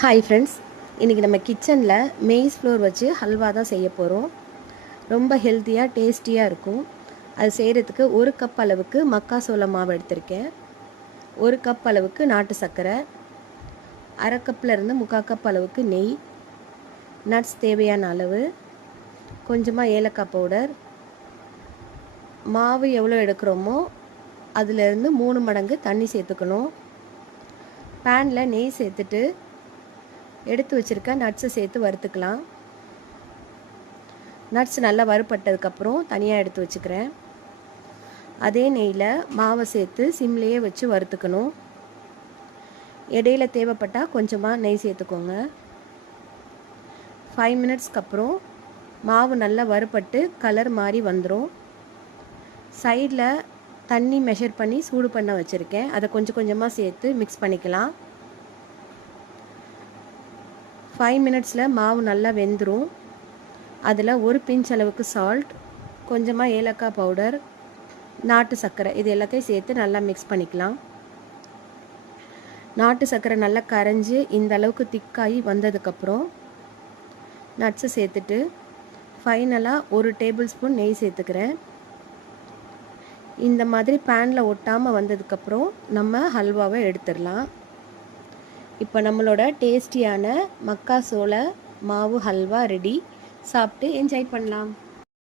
Hi friends, இன்றைக்கி நம்ம கிச்சனில் மெய்ஸ் ஃப்ளோர் வச்சு ஹல்வா தான் செய்ய போகிறோம். ரொம்ப ஹெல்த்தியாக டேஸ்டியாக இருக்கும். அது செய்கிறதுக்கு 1 கப் அளவுக்கு மக்காசோள மாவு எடுத்திருக்கேன். 1 கப் அளவுக்கு நாட்டு சர்க்கரை, அரை கப்லேருந்து 3/4 கப் அளவுக்கு நெய், நட்ஸ் தேவையான அளவு, கொஞ்சமாக ஏலக்காய் பவுடர். மாவு எவ்வளோ எடுக்கிறோமோ அதிலேருந்து 3 மடங்கு தண்ணி சேர்த்துக்கணும். பேனில் நெய் சேர்த்துட்டு எடுத்து வச்சுருக்க நட்ஸை சேர்த்து வறுத்துக்கலாம். நட்ஸ் நல்லா வறுபட்டதுக்கப்புறம் தனியாக எடுத்து வச்சுக்கிறேன். அதே நெய்யில் மாவை சேர்த்து சிம்லேயே வச்சு வறுத்துக்கணும். இடையில தேவைப்பட்டால் கொஞ்சமாக நெய் சேர்த்துக்கோங்க. 5 மினிட்ஸ்க்கு அப்புறம் மாவு நல்லா வறுபட்டு கலர் மாறி வந்துடும். சைடில் தண்ணி மெஷர் பண்ணி சூடு பண்ண வச்சுருக்கேன். அதை கொஞ்சம் கொஞ்சமாக சேர்த்து மிக்ஸ் பண்ணிக்கலாம். 5 மினிட்ஸில் மாவு நல்லா வெந்துடும். அதில் ஒரு பிஞ்ச் அளவுக்கு சால்ட், கொஞ்சமாக ஏலக்காய் பவுடர், நாட்டு சர்க்கரை, இது எல்லாத்தையும் சேர்த்து நல்லா மிக்ஸ் பண்ணிக்கலாம். நாட்டு சர்க்கரை நல்லா கரைஞ்சி இந்த அளவுக்கு திக்காகி வந்ததுக்கப்புறம் நட்ஸை சேர்த்துட்டு ஃபைனலாக 1 டேபிள் ஸ்பூன் நெய் சேர்த்துக்கிறேன். இந்த மாதிரி பேனில் ஒட்டாமல் வந்ததுக்கப்புறம் நம்ம ஹல்வாவை எடுத்துடலாம். இப்போ நம்மளோட டேஸ்டியான மக்காசோள மாவு ஹல்வா ரெடி. சாப்பிட்டு என்ஜாய் பண்ணலாம்.